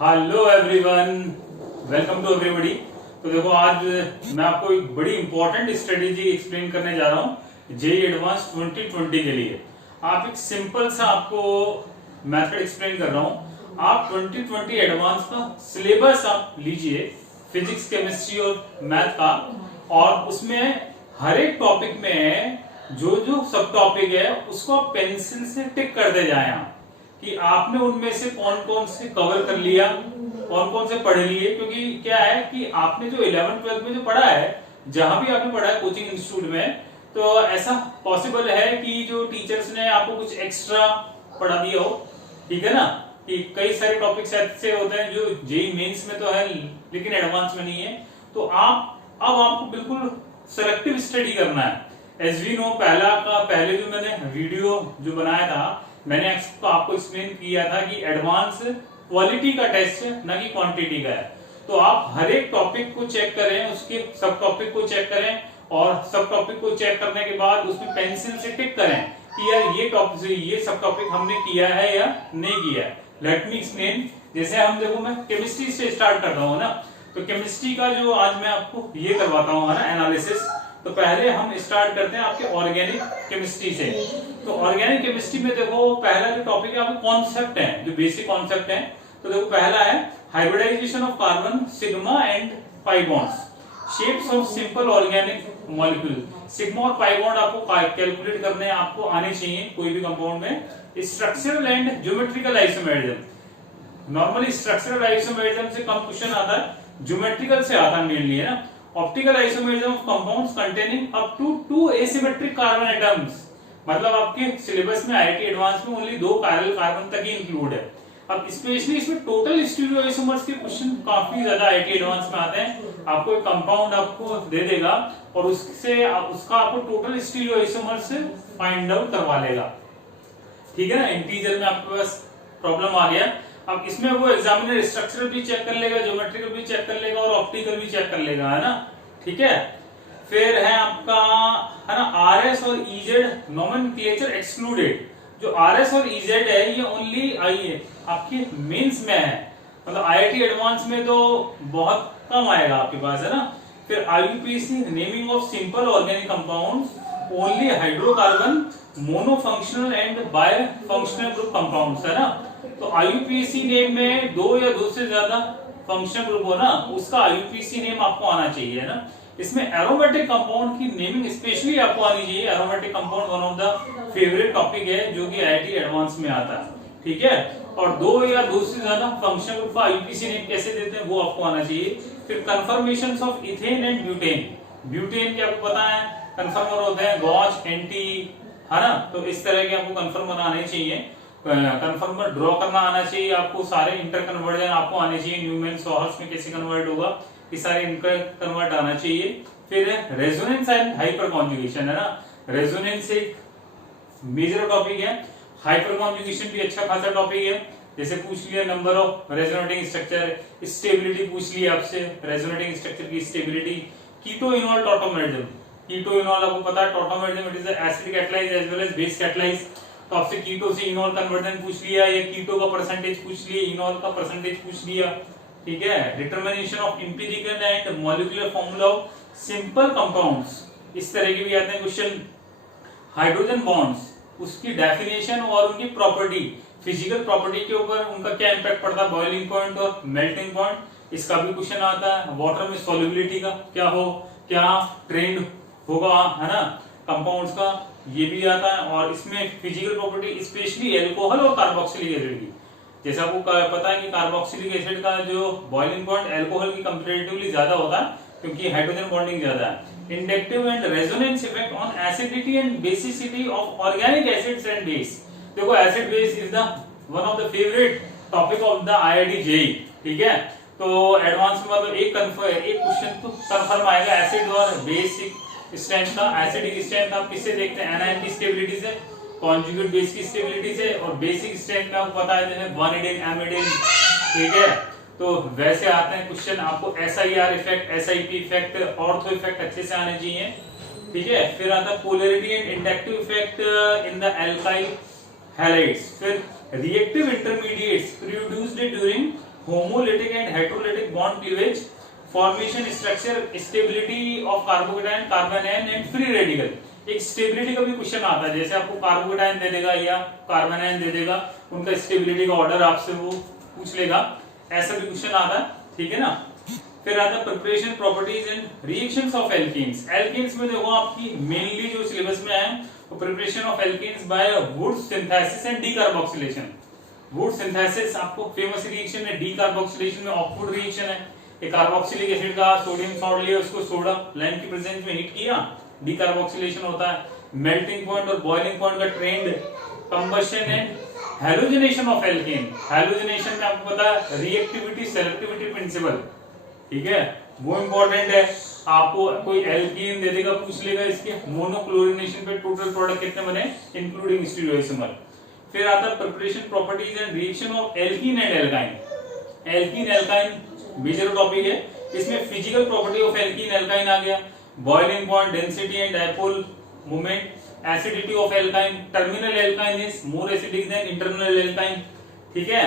Hello everyone, welcome to everybody. तो देखो, आज मैं आपको एक बड़ी इंपॉर्टेंट स्ट्रेटेजी एक्सप्लेन करने जा रहा हूँ जेई एडवांस 2020 के लिए। आप एक सिंपल सा आपको मेथड एक्सप्लेन कर रहा हूँ। आप 2020 एडवांस का सिलेबस आप लीजिए, फिजिक्स, केमिस्ट्री और मैथ का, और उसमें हर एक टॉपिक में जो जो सब टॉपिक है उसको आप पेंसिल से टिक करते जाएं आप, कि आपने उनमें से कौन कौन से कवर कर लिया, कौन कौन से पढ़ लिए। क्योंकि क्या है कि आपने जो 11th-12th में जो पढ़ा है, जहां भी आपने पढ़ा है कोचिंग इंस्टीट्यूट में, तो ऐसा पॉसिबल है कि जो टीचर्स ने आपको कुछ एक्स्ट्रा पढ़ा दिया हो। ठीक है ना, कि कई सारे टॉपिक्स ऐसे होते हैं जो जेई मेंस में तो है लेकिन एडवांस में नहीं है। तो अब आपको बिल्कुल सेलेक्टिव स्टडी करना है। एज वी नो, पहले जो मैंने वीडियो जो बनाया था, मैंने आपको एक्सप्लेन किया था कि एडवांस क्वालिटी का टेस्ट है, ना कि क्वांटिटी का है। तो आप हर एक टॉपिक को चेक करें, उसके सब टॉपिक को चेक करें, और सब टॉपिक को चेक करने के बाद उसमें पेंसिल से टिक करें कि यार ये सब टॉपिक हमने किया है या नहीं किया है। Let me explain. जैसे हम देखो, मैं केमिस्ट्री से स्टार्ट कर रहा हूँ ना, तो केमिस्ट्री का जो आज मैं आपको ये करवाता हूँ ना एनालिसिस। तो पहले हम स्टार्ट करते हैं आपके ऑर्गेनिक केमिस्ट्री से। तो ऑर्गेनिक केमिस्ट्री में देखो, पहला जो टॉपिक है आपको कॉन्सेप्ट है, जो बेसिक कॉन्सेप्ट है। तो देखो, पहला है hybridisation of carbon, sigma and pi bonds, shapes of simple organic molecule. Sigma और पाई बॉन्ड आपको कैलकुलेट करने आपको आने चाहिए कोई भी कंपाउंड में। Structural and geometrical isomerism. Normally structural isomerism से कम क्वेश्चन आता है, ज्योमेट्रिकल से आता है मेनली, है ना। Optical isomerism of compounds containing up to 2 asymmetric carbon atoms. मतलब आपके सिलेबस में आईआईटी एडवांस में ओनली 2 पैरेलल कार्बन तक ही इंक्लूड है। अब स्पेशली इसमें टोटल स्टीरियोआइसोमर्स के क्वेश्चन काफी ज्यादा आईआईटी एडवांस में आते हैं। आपको एक कंपाउंड आपको दे देगा और उसका आपको टोटल स्टीरियोआइसोमर्स फाइंड आउट करवा लेगा। ठीक है ना, इंटीजर में आपके पास प्रॉब्लम आ गया। अब इसमें वो एग्जामिनर स्ट्रक्चरल भी चेक कर लेगा, ज्योमेट्रिकल भी चेक कर लेगा और ऑप्टिकल भी चेक कर लेगा, है ना। ठीक है, फिर है आपका, है ना, आरएस और इजेड नोमेनक्लेचर एक्सक्लूडेड। जो आरएस और इजेड है ये ओनली आईए आपकी मेंस में है, मतलब आईआईटी एडवांस में तो बहुत कम आएगा आपके पास, है ना। फिर IUPAC naming of simple organic compounds, only hydrocarbon, monofunctional and bifunctional group compounds, है ना। तो आईयूपीएसी नेम में 2 या 2 से ज्यादा फंक्शनल ग्रुप हो ना, उसका आईयूपीएसी नेम आपको आना चाहिए, है ना। इसमें एरोमेटिक कंपाउंड की नेमिंग स्पेशली आपको आनी चाहिए। Aromatic compound one of the favourite topic है जो कि आईआईटी एडवांस में आता है। ठीक है, और 2 या 2 से ज्यादा फंक्शनल ग्रुप का आईयूपीएसी नेम कैसे देते हैं वो आपको आना चाहिए। फिर conformations of ethane and butane. Butane के आपको पता है कन्फर्मर होते हैं गॉस, एंटी, है ना। तो इस तरह के आपको कन्फर्मर आने चाहिए, कन्फर्मर ड्रॉ करना आना चाहिए आपको, सारे इंटर कन्वर्जन आपको आने चाहिए, न्यूमैन सॉहर्स में कैसे कन्वर्ट होगा, ये सारे इंटर कन्वर्ट आना चाहिए। फिर रेजोनेंस एंड हाइपर कॉन्जुगेशन, है ना। रेजोनेंस एक मेजर टॉपिक है, हाइपर कॉन्जुगेशन भी अच्छा खासा टॉपिक है। जैसे पूछ लिया number of resonating structure, stability पूछ लिया आपसे, रेजोनेटिंग स्ट्रक्चर की stability. Keto enol tautomerism, keto enol आपको पता है, tautomerism it is acid catalyse as well as base catalyse. तो आपसे कीटो से इनॉल कन्वर्जन पूछ लिया, या कीटो का परसेंटेज पूछ लिया, इनॉल का परसेंटेज पूछ लिया। ठीक है, determination of empirical and molecular formula of simple compounds, इस तरह के भी आते हैं क्वेश्चन। हाइड्रोजन बॉन्ड्स, उसकी डेफिनेशन और उनकी प्रॉपर्टी, फिजिकल प्रॉपर्टी के ऊपर उनका क्या इंपैक्ट पड़ता है, बॉइलिंग पॉइंट और मेल्टिंग पॉइंट, इसका भी क्वेश्चन आता है। वाटर में सॉल्युबिलिटी का क्या ट्रेंड होगा, है ना, कंपाउंड्स का, ये भी आता है। और इसमें फिजिकल प्रॉपर्टी स्पेशली एल्कोहल और कार्बोक्सिलिक एसिड की। जैसा आपको पता है कि कार्बोक्सिलिक एसिड का जो बॉइलिंग पॉइंट एल्कोहल की कंपैरेटिवली ज्यादा होता है, क्योंकि हाइड्रोजन बॉन्डिंग ज्यादा है। Inductive and resonance effect on acidity and basicity of organic acids and base. देखो, acid base is the one of the favourite topic of the IIT JEE. ठीक है, तो एडवांस में मतलब एक क्वेश्चन तो कंफर्म आएगा, एसिड और बेसिक स्ट्रेंथ का। एसिडिक स्ट्रेंथ आप किससे देखते हैं, एनायन की स्टेबिलिटी से, कॉन्जुगेट बेस की स्टेबिलिटी से, और बेसिक स्ट्रेंथ में आपको पता है जैसे वनएडेन, एमिडेन। ठीक है, तो वैसे आते हैं क्वेश्चन आपको, SIR effect, SIP effect, ortho effect अच्छे से आने चाहिए। ठीक है, फिर आता है polarity and inductive effect in the alkyl halides. फिर reactive intermediates produced during homolytic and heterolytic bond cleavage, formation, structure, stability of carbocation, carbon and free radical. एक स्टेबिलिटी का भी क्वेश्चन आता है, जैसे आपको कार्बोकेटायन दे देगा या कार्बन आयन दे देगा, उनका स्टेबिलिटी का ऑर्डर आपसे वो पूछ लेगा, ऐसा भी क्वेश्चन आता है, ठीक है ना। फिर आता है preparation, properties and reactions of alkenes. Alkenes में देखो आपकी मेनली जो सिलेबस में है वो प्रिपरेशन ऑफ एल्कीन्स बाय वुड सिंथेसिस एंड डीकार्बोक्सिलेशन। वुड सिंथेसिस आपको फेमस रिएक्शन है, डीकार्बोक्सिलेशन में ऑकवुड रिएक्शन है, एक कार्बोक्सिलिक एसिड का सोडियम सॉल्ट लिया, उसको सोडा लाइम की प्रेजेंस में हीट किया, डीकार्बोक्सिलेशन होता है। मेल्टिंग पॉइंट और बॉइलिंग पॉइंट का trend, combustion and halogenation of alkene. Halogenation में आपको पता है रिएक्टिविटी सेलेक्टिविटी प्रिंसिपल, ठीक है, वो इंपॉर्टेंट है। आपको कोई एल्कीन दे देगा, पूछ लेगा इसके मोनोक्लोरिनेशन पे टोटल प्रोडक्ट कितने बने इंक्लूडिंग स्टीरियोइसोमर। फिर आता है preparation, properties and reaction of alkene and alkyne. Alkene alkyne major topic है, इसमें physical property of alkene alkyne आ गया, boiling point, density and dipole moment, acidity of alkyne, terminal alkyne is more acidic than internal alkyne, ठीक है।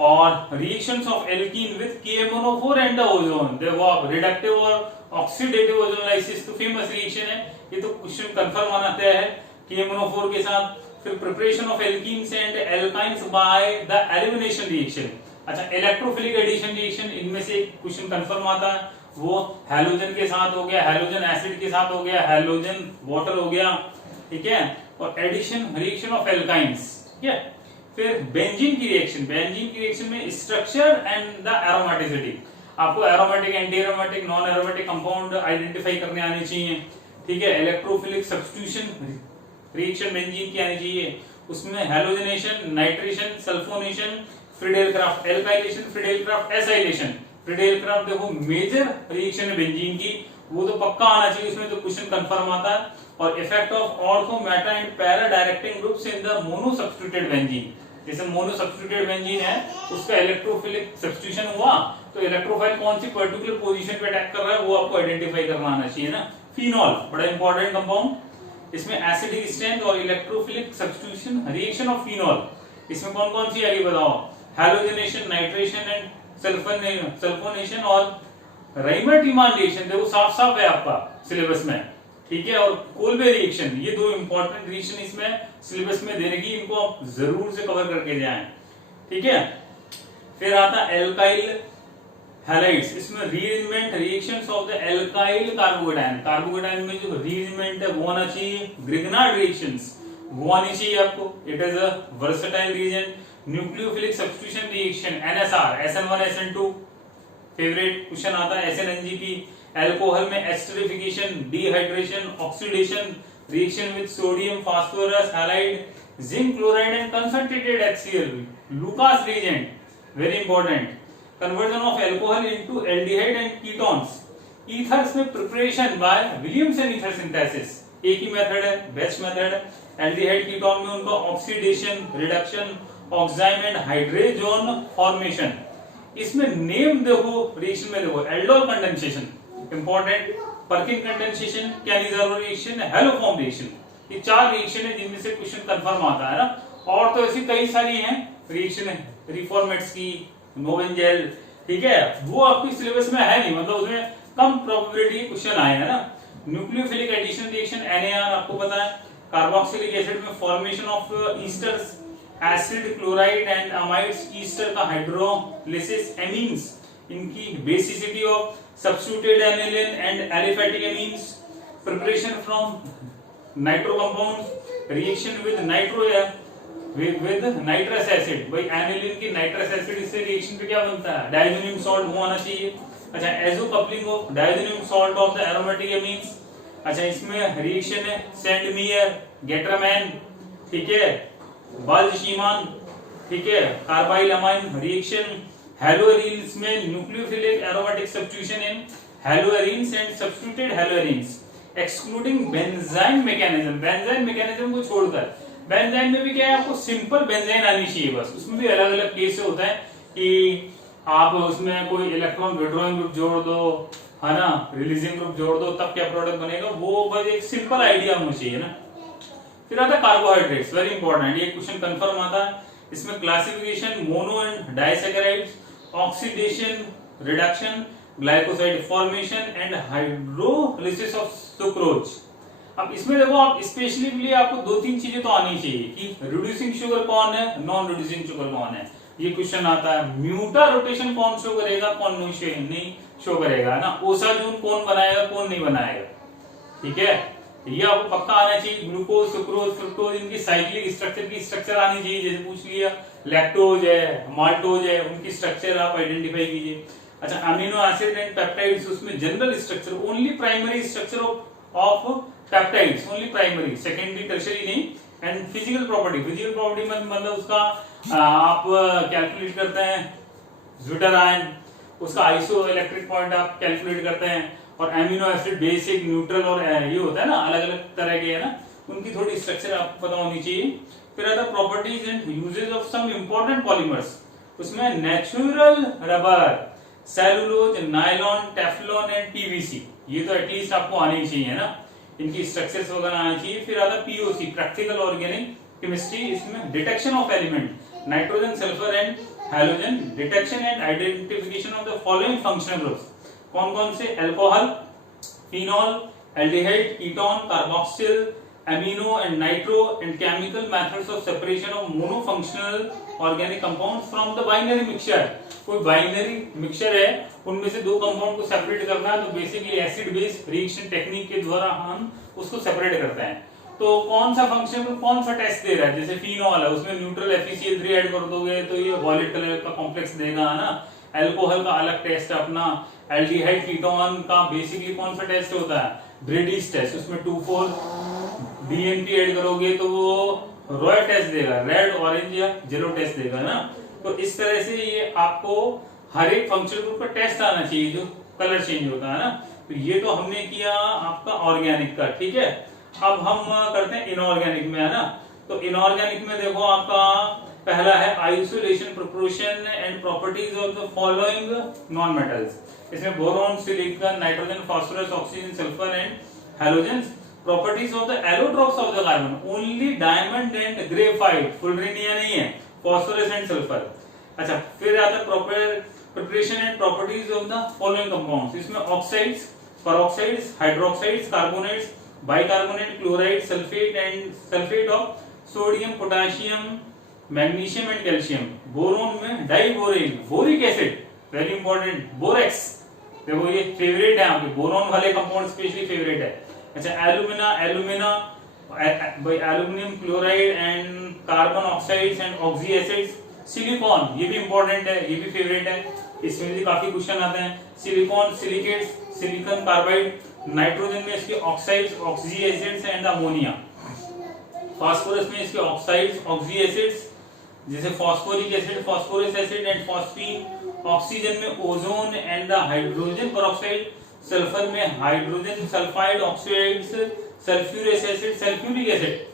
और reactions of alkene with KMnO4 and the ozone, देखो आप reductive और oxidative ओजोनाइसिस तो famous reaction है, ये तो क्वेश्चन कंफर्म आना तय है KMnO4 के साथ। फिर preparation of alkenes and alkynes by the elimination reaction. अच्छा, इलेक्ट्रोफिलिक एडिशन रिएक्शन, इनमें से क्वेश्चन कंफर्म आता है, वो हैलोजन के साथ हो गया, हैलोजन एसिड के साथ हो गया, हैलोजन वाटर हो गया, ठीक है। और एडिशन रिएक्शन ऑफ एल्काइंस, ठीक है। फिर बेंजीन की रिएक्शन, बेंजीन की रिएक्शन में स्ट्रक्चर एंड द एरोमेटिसिटी, आपको aromatic, anti aromatic, non aromatic compound identify करने आनी चाहिए, ठीक है। इलेक्ट्रोफिलिक सब्स्टिट्यूशन रिएक्शन बेंजीन की आनी चाहिए, उसमें halogenation, nitration, sulphonation, Friedel Crafts alkylation, Friedel Crafts acylation. Friedel Crafts देखो मेजर रिएक्शन है बेंजीन की, वो तो पक्का आना चाहिए, उसमें तो क्वेश्चन कंफर्म आता है। और effect of ortho, Meta and para directing groups in the mono substituted benzene, जैसे मोनो सब्स्टिट्यूटेड बेंजीन है उसका इलेक्ट्रोफिलिक सब्स्टिट्यूशन हुआ तो इलेक्ट्रोफाइल कौन सी पर्टिकुलर पोजीशन पे अटैक कर रहा है वो आपको आइडेंटिफाई करना आना चाहिए ना। फिनॉल बड़ा इंपॉर्टेंट कंपाउंड, इसमें एसिडिक स्ट्रेंथ और electrophilic substitution reaction of phenol, इसमें कौन कौन सी आगे बताओ, हैलोजनेशन, नाइट्रेशन एंड सल्फोनेशन और राइमर-टीमान रिएक्शन, देखो साफ साफ है आपका सिलेबस में, ठीक है। और कोल्बे रिएक्शन, ये दो इंपॉर्टेंट रिएक्शन इसमें सिलेबस में देने की, इनको आप जरूर से कवर करके जाएं, ठीक है। फिर आता है एल्काइल हैलाइड्स, इसमें rearrangement reactions of the alkyl carbocation, carbocation में जो रीअरेंजमेंट है वो आना चाहिए, ग्रिग्नार्ड रिएक्शंस वो आनी चाहिए आपको, it is a versatile reagent. Nucleophilic substitution reaction NSR, SN1 SN2 favourite question आता है, SNNGP। एल्कोहल में esterification, dehydration, oxidation reaction with sodium, phosphorus halide, zinc chloride and concentrated HCl, Lucas reagent very important. Conversion of alcohol into aldehyde and ketones. Ethers में preparation by Williamson ether synthesis, एक ही method है, best method है। Aldehyde ketone में उनका oxidation, reduction, oxime and hydrazone formation. इसमें name देखो reaction में देखो, aldol condensation important, Perkin condensation, Cannizzaro reaction, haloform reaction, ये चार रिएक्शन है जिनमें से क्वेश्चन कंफर्म आता है ना। और तो ऐसी कई सारी हैं रिएक्शन है, रिफॉर्मेट्स की, नोवेंजेल, ठीक है, वो आपकी सिलेबस में है नहीं, मतलब उसमें कम प्रोबेबिलिटी क्वेश्चन आए हैं ना। न्यूक्लियोफिलिक एडिशन रिएक्शन NaR आपको पता है, कार्बोक्सिलिक एसिड में formation of esters, acid, chloride and amides, Easter का हाइड्रोलिसिस, एमीन्स, इनकी basicity of substituted aniline and aliphatic amines, preparation from nitro compounds, reaction with nitro with nitrous acid, भाई aniline की nitrous acid से reaction पे क्या बनता है, diazonium salt वो आना चाहिए। अच्छा, azo coupling of diazonium salt of the aromatic amines. अच्छा, इसमें रिएक्शन है सेंडमियर, गेटरमैन, ठीक है, बाल्जीमान, ठीक है, कार्बाइल अमाइन रिएक्शन। हेलोएरीन्स में nucleophilic aromatic substitution in haloarenes and substituted haloarenes, excluding benzene mechanism, benzene mechanism को छोड़कर। बेंजाइन में भी क्या है, आपको सिंपल बेंजाइन आनी चाहिए बस, उसमें भी अलग अलग केस होता है कि आप उसमें कोई इलेक्ट्रॉन विड्रॉइंग ग्रुप जोड़ दो, है ना, रिलीजिंग ग्रुप जोड़ दो, तब क्या प्रोडक्ट बनेगा, वो बस एक सिंपल आइडिया होना चाहिए ना। फिर आता है कार्बोहाइड्रेट्स, वेरी इंपॉर्टेंट, ये क्वेश्चन कंफर्म आता है। इसमें classification mono and disaccharides, oxidation reduction, glycoside formation and hydrolysis of sucrose. अब इसमें देखो आप स्पेशली आपको 2-3 चीजें तो आनी चाहिए कि रिड्यूसिंग शुगर कौन है, नॉन रिड्यूसिंग शुगर कौन है, ये क्वेश्चन आता है। म्यूटा रोटेशन कौन शो करेगा, कौन नहीं शो करेगा ना, ओसाजोन कौन बनाएगा, कौन नहीं बनाएगा, ठीक है, ये आपको पक्का आना चाहिए। ग्लूकोज, सुक्रोज, फ्रुक्टोज, इनकी साइक्लिक स्ट्रक्चर की स्ट्रक्चर आनी चाहिए, जैसे पूछ लिया लैक्टोज है, माल्टोज है, उनकी स्ट्रक्चर आप आइडेंटिफाई कीजिए। अच्छा, अमीनो एसिड एंड पेप्टाइड्स, उसमें general structure, only primary structure of peptides, only primary, secondary tertiary नहीं। And physical property, physical property मतलब उसका आप कैलकुलेट करते हैं ज्विटर आयन, उसका आइसो इलेक्ट्रिक पॉइंट आप कैलकुलेट करते हैं, और एमिनो एसिड बेसिक, न्यूट्रल और ये होता है ना अलग अलग तरह के, है ना, उनकी थोड़ी स्ट्रक्चर आपको पता होनी चाहिए। फिर आता properties and uses of some important polymers, उसमें natural rubber, cellulose, nylon, Teflon and PVC, ये तो एटलीस्ट आपको आने ही चाहिए ना, इनकी स्ट्रक्चर्स वगैरह आना चाहिए। फिर आता पीओसी, प्रैक्टिकल ऑर्गेनिक केमिस्ट्री, इसमें detection of element, nitrogen, sulphur and halogen, detection and identification of the following functional groups, कौन कौन से, alcohol, phenol, aldehyde, ketone, carboxyl, amino and nitro, and chemical methods of separation of monofunctional organic compounds from the binary mixture. कोई binary mixture है, उनमें से 2 compound को separate करना है, तो basically acid base reaction technique के द्वारा हम उसको सेपरेट करते हैं। तो कौन सा फंक्शन कौन सा टेस्ट दे रहा है, जैसे फिनॉल है, उसमें न्यूट्रल FeCl3 ऐड कर दोगे तो ये वॉयलेट कलर का कॉम्प्लेक्स देगा, है ना। अल्कोहल का अलग टेस्ट है अपना, एल्डिहाइड कीटोन का बेसिकली कौन सा टेस्ट होता है, ब्रेडिस टेस्ट, उसमें 2,4-DNP ऐड करोगे तो वो रॉय टेस्ट देगा, रेड, ऑरेंज या येलो टेस्ट देगा ना। तो इस तरह से ये आपको हर एक फंक्शनल ग्रुप का टेस्ट आना चाहिए जो कलर चेंज होता है ना। तो ये तो हमने किया आपका ऑर्गेनिक का, ठीक है। अब हम करते हैं इनऑर्गेनिक में, है ना। तो इनऑर्गेनिक में देखो आपका पहला है isolation, proportion and properties of the following non metals, इसमें boron, silicon, nitrogen, phosphorus, oxygen, sulphur and halogens. Properties of the allotropes of the carbon, only diamond and graphite, fullerene नहीं है, फास्फोरस एंड सल्फर। अच्छा, फिर आता है preparation and properties of the following compounds, इसमें oxides, peroxides, hydroxides, carbonates, bicarbonate, chloride, sulphate and sulphate of sodium, potassium, magnesium and calcium. Boron में diborane, boric acid, very important, borax, देखो ये favourite है आपके, बोरोन वाले compound specially favourite है। अच्छा, alumina, aluminium chloride and carbon oxides and oxy acids. Silicon, ये भी इंपॉर्टेंट है, ये भी फेवरेट है, इसमें भी काफी क्वेश्चन आते हैं। Silicon, silicates, silicon carbide, nitrogen में इसके oxides, oxy acids and ammonia. Phosphorus में इसके ऑक्साइड्स, ऑक्सी एसिड्स जैसे phosphoric acid, phosphorous acid and phosphine. Oxygen में ozone and the hydrogen peroxide. Sulphur में hydrogen sulphide oxides, sulphuric acid, sulphuric acid.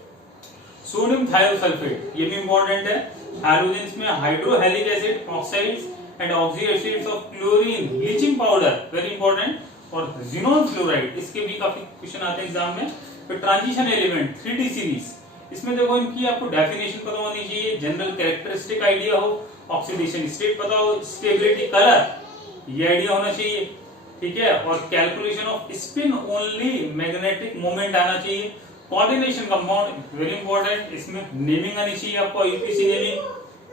Sodium thiosulphate, ये भी important है। Halogens में hydrohalic acid, oxides and oxy acids of chlorine, bleaching powder, very important. और xenon fluoride, इसके भी काफी question आते हैं एग्जाम में। फिर ट्रांजिशन एलिमेंट 3D सीरीज, इसमें देखो इनकी आपको डेफिनेशन पता होनी चाहिए, जनरल कैरेक्टरिस्टिक आइडिया हो, ऑक्सीडेशन स्टेट पता हो, स्टेबिलिटी, कलर, ये आइडिया होना चाहिए, ठीक है। और calculation of spin only magnetic moment आना चाहिए। कोऑर्डिनेशन कंपाउंड, वेरी इंपॉर्टेंट, इसमें नेमिंग आनी चाहिए आपको, यूपीसी नेमिंग,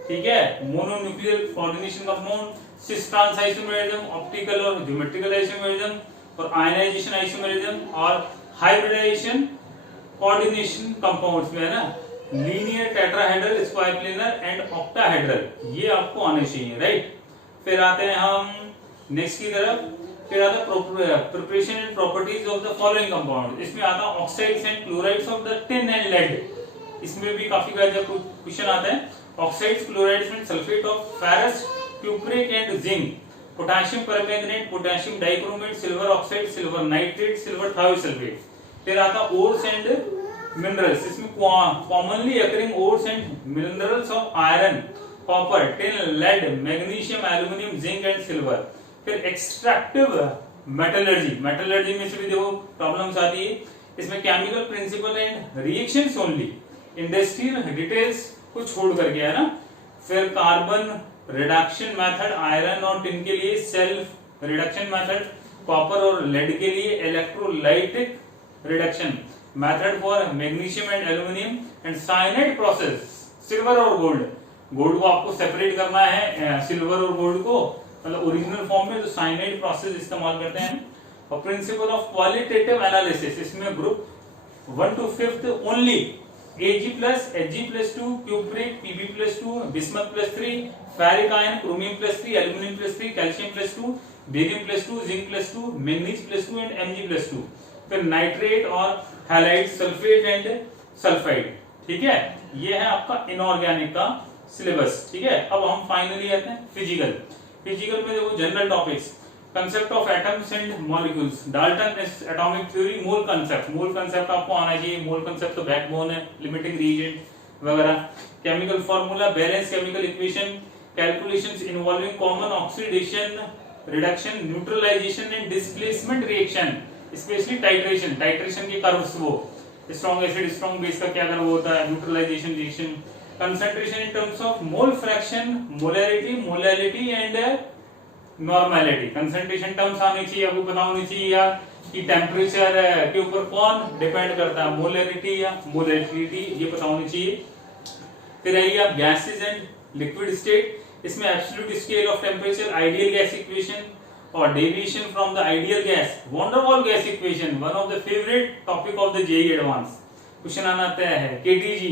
ठीक है। Mononuclear coordination compound, cis trans isomerism, optical और ज्योमेट्रिकल आइसोमेरिज्म, और आयनाइजेशन आइसोमेरिज्म, और हाइब्रिडाइजेशन कोऑर्डिनेशन कंपाउंड्स में, है ना, linear, tetrahedral, square planar and octahedral, ये आपको आने चाहिए, राइट। फिर आते हैं हम नेक्स्ट की तरफ। फिर आता है preparation and properties of the following compound, इसमें आता है oxides and chlorides of the tin and lead, इसमें भी काफी क्वेश्चन आता है। Oxides, chlorides and sulphate of ferrous, cupric and zinc. Potassium permanganate, potassium dichromate, silver oxide, silver nitrate, silver thiosulphate. फिर आता ओर्स एंड मिनरल्स, इसमें commonly occurring ores and minerals of iron, copper, tin, lead, magnesium, aluminium, zinc and silver. फिर extractive metallurgy, metallurgy में से भी देखो problems आती है, इसमें chemical principle and reactions only, industrial details को छोड़ करके, है ना। फिर कार्बन रिडक्शन मेथड आयरन और टिन के लिए, सेल्फ रिडक्शन मेथड कॉपर और लेड के लिए, electrolytic reduction method for magnesium and aluminium, and cyanide process silver और गोल्ड। गोल्ड को आपको सेपरेट करना है सिल्वर और गोल्ड को, मतलब ओरिजिनल फॉर्म में, तो साइनाइड प्रोसेस इस्तेमाल करते हैं। और प्रिंसिपल ऑफ क्वालिटेटिव एनालिसिस, इसमें group 1 to 5th only Ag plus Hg plus 2, cupric Pb plus 2, bismuth plus 3, ferric iron, chromium plus 3, aluminum plus 3, calcium plus 2, barium plus 2, zinc plus 2, manganese plus 2 and Mg plus 2। फिर nitrate और halide, sulphate and sulphide. ठीक है, ये है आपका inorganic का syllabus. ठीक है, अब हम फाइनली आते हैं फिजिकल। फिजिकल में देखो general topics, concept of atoms and molecules, Dalton atomic theory, mole concept. Mole concept आपको आना चाहिए, मोल कंसेप्ट तो बैकबोन है, लिमिटिंग रीएजेंट वगैरह। Chemical formula, balance chemical equation, calculations involving common oxidation, reduction, neutralisation and displacement reaction, specially titration, titration के curves, वो strong acid strong base का क्या कर्व होता है, neutralisation reaction, concentration in terms of mole fraction, molarity, molality and normality. Concentration terms आनी चाहिए, आपको पता होनी चाहिए यार कि टेम्परेचर के ऊपर कौन डिपेंड करता है, मोलैरिटी या मोलैलिटी, ये पता होनी चाहिए। फिर आइए आप गैसेस एंड लिक्विड स्टेट, इसमें absolute scale of temperature, ideal gas equation और deviation from the ideal gas, van der Waal gas equation, one of the favourite topic of the JEE advance. Question आना है KTG.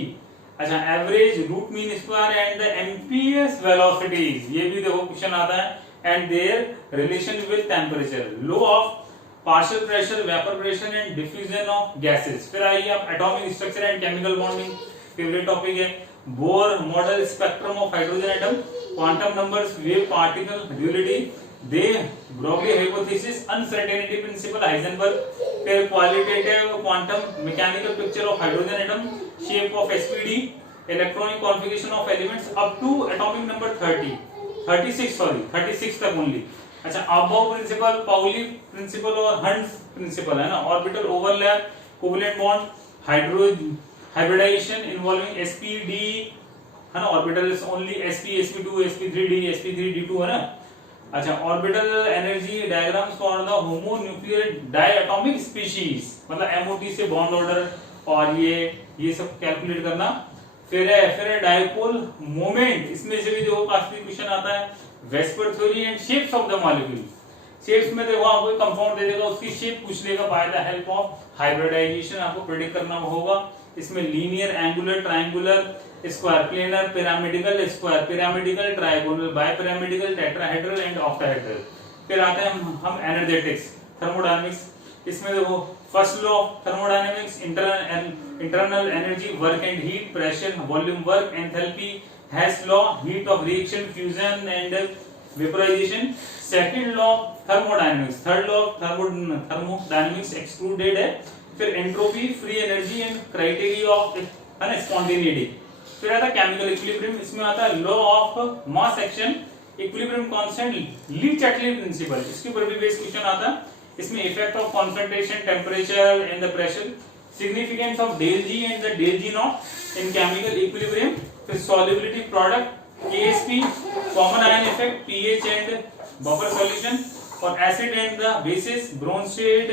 अच्छा, average root mean square and the amperes velocities, ये भी देखो question आता है, and their relation with temperature, law of partial pressure, vapor pressure and diffusion of gases। फिर आइए आप atomic structure and chemical bonding, favourite topic है। Bohr model, spectrum of hydrogen atom, quantum numbers, wave particle duality, de Broglie hypothesis, uncertainty principle, Heisenberg. फिर qualitative quantum mechanical picture of hydrogen atom, shape of SPD, electronic configuration of elements up to atomic number 36 तक only. अच्छा, Aufbau principle, Pauli principle और Hund's principle है ना, orbital overlap, covalent bond, hybridisation involving sp_d है ना, orbital is only sp, sp2, sp3d, sp3d2 है ना। अच्छा, orbital energy diagrams for the homonuclear diatomic species, मतलब MOT से बॉन्ड ऑर्डर और ये सब कैलकुलेट करना। फिर डायपोल मोमेंट, इसमें से भी देखो काफी क्वेश्चन आता है। VSEPR theory and shapes of the molecule, shapes में देखो आपको कंपाउंड दे देगा, उसकी शेप पूछ लेगा by the help of hybridisation, आपको प्रेडिक्ट करना होगा। इसमें linear, angular, triangular, square, planar, pyramidical, square, pyramidical, trigonal, bipyramidical, tetrahedral and octahedral. फिर आते हैं हम एनर्जेटिक्स, थर्मोडायनामिक्स। इसमें देखो first law of thermodynamics, internal energy, work and heat, pressure, volume, work, enthalpy, Hess law, heat of reaction, fusion and vaporisation. Second law thermodynamics, third law thermodynamics excluded है। फिर entropy, free energy and criteria of spontaneity. फिर आता है chemical equilibrium, इसमें आता है law of mass action, equilibrium constant, Le Chatelier principle, इसके ऊपर भी बेस क्वेश्चन आता है। इसमें effect of concentration, temperature and the pressure, significance of del G and the del G nought in chemical equilibrium. फिर solubility product, KSP, common ion effect, pH and buffer solution, और acid and the bases, Bronsted,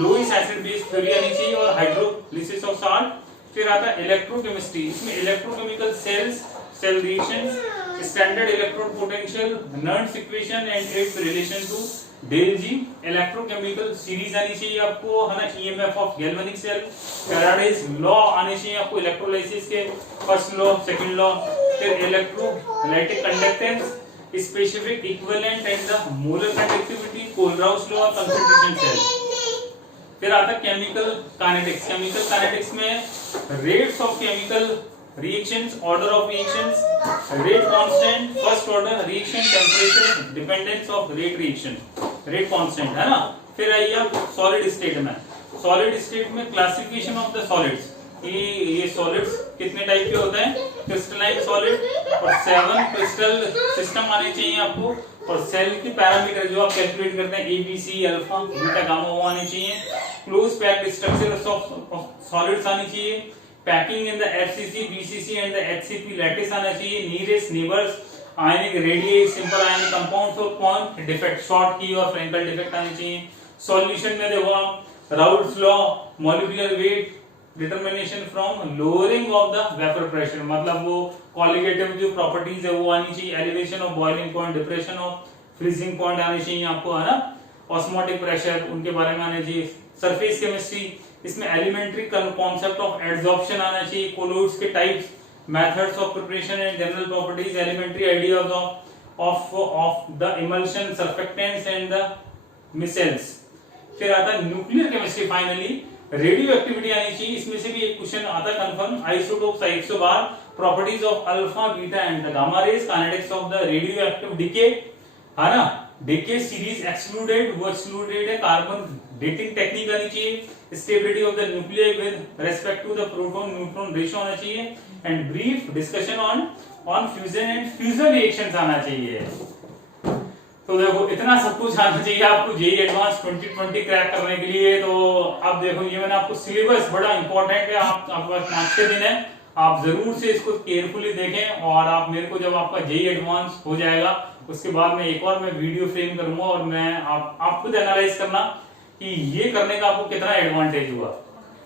Lewis acid base theory आनी चाहिए, और hydrolysis of salt. फिर आता है electrochemistry, इसमें electrochemical cells, cell reactions, standard electrode potential, Nernst equation and its relation to del G. Electrochemical series आनी चाहिए आपको है ना, EMF of galvanic cell, Faraday's law आनी चाहिए आपको इलेक्ट्रोलाइसिस के, फर्स्ट लॉ, सेकंड लॉ। फिर electrolytic conductance, specific equivalent and the molar conductivity, Kohlrausch law, concentration cell. फिर आता है केमिकल काइनेटिक्स, केमिकल काइनेटिक्स में rates of chemical reactions, order of reactions, rate constant, first order reaction, temperature, dependence of rate reaction, rate constant है ना। फिर आइए आप solid state में, सॉलिड स्टेट में क्लासिफिकेशन ऑफ द सॉलिड्स, ये solids कितने टाइप के होते हैं, क्रिस्टलाइन सॉलिड, और 7 क्रिस्टल सिस्टम आने चाहिए आपको, और सेल की पैरामीटर जो आप कैलकुलेट करते हैं ABC, अल्फा, बीटा, गामा, वो आने चाहिए। Close packed structure of solids आनी चाहिए। Packing in the FCC, BCC and the HCP lattice आना चाहिए, नीरेस्ट नेबर्स, आयनिक रेडियई, सिंपल आयनिक कंपाउंड्स और पॉइंट डिफेक्ट, शॉर्ट की और फ्रेंकल डिफेक्ट आनी चाहिए। सॉल्यूशन में देखो आप Raoult's law, molecular weight determination from lowering of the vapour pressure, मतलब वो कॉलिगेटिव जो प्रॉपर्टीज है वो आनी चाहिए, elevation of boiling point, depression of freezing point आनी चाहिए आपको, है ना, ऑस्मोटिक प्रेशर उनके बारे में आना चाहिए। सरफेस केमिस्ट्री, इसमें एलिमेंट्री कॉन्सेप्ट ऑफ एड्सॉर्प्शन आना चाहिए, कोलोइड्स के types, methods of preparation and general properties, elementary ideas of the emulsion, surfactants and the micelles. फिर आता है nuclear chemistry, finally radioactivity आनी चाहिए, इसमें से भी एक क्वेश्चन आता है confirm, isotopes, isobar, properties of alpha, beta and gamma rays, kinetics of the radioactive decay, है ना, डिके सीरीज एक्सक्लूडेड, वो एक्सक्लूडेड है, कार्बन डेटिंग टेक्निक आनी चाहिए, stability of the nuclear with respect to the proton neutron ratio आना चाहिए, and brief discussion on fusion and fusion reactions आना चाहिए। तो देखो इतना सब कुछ आना चाहिए आपको जेईई एडवांस 2020 क्रैक करने के लिए। तो अब देखो ये मैंने आपको सिलेबस बड़ा इंपॉर्टेंट है, आपके पास 5-6 दिन है, आप जरूर से इसको केयरफुली देखें, और आप मेरे को जब आपका जेईई एडवांस हो जाएगा उसके बाद में एक और मैं वीडियो फ्रेम करूंगा, और मैं आप खुद एनालाइज करना कि ये करने का आपको कितना एडवांटेज हुआ।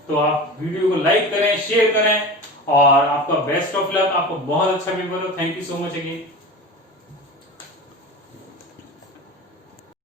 तो आप वीडियो को लाइक करें, शेयर करें, और आपका बेस्ट ऑफ लक, आपको बहुत अच्छा पेपर हो। Thank you so much again.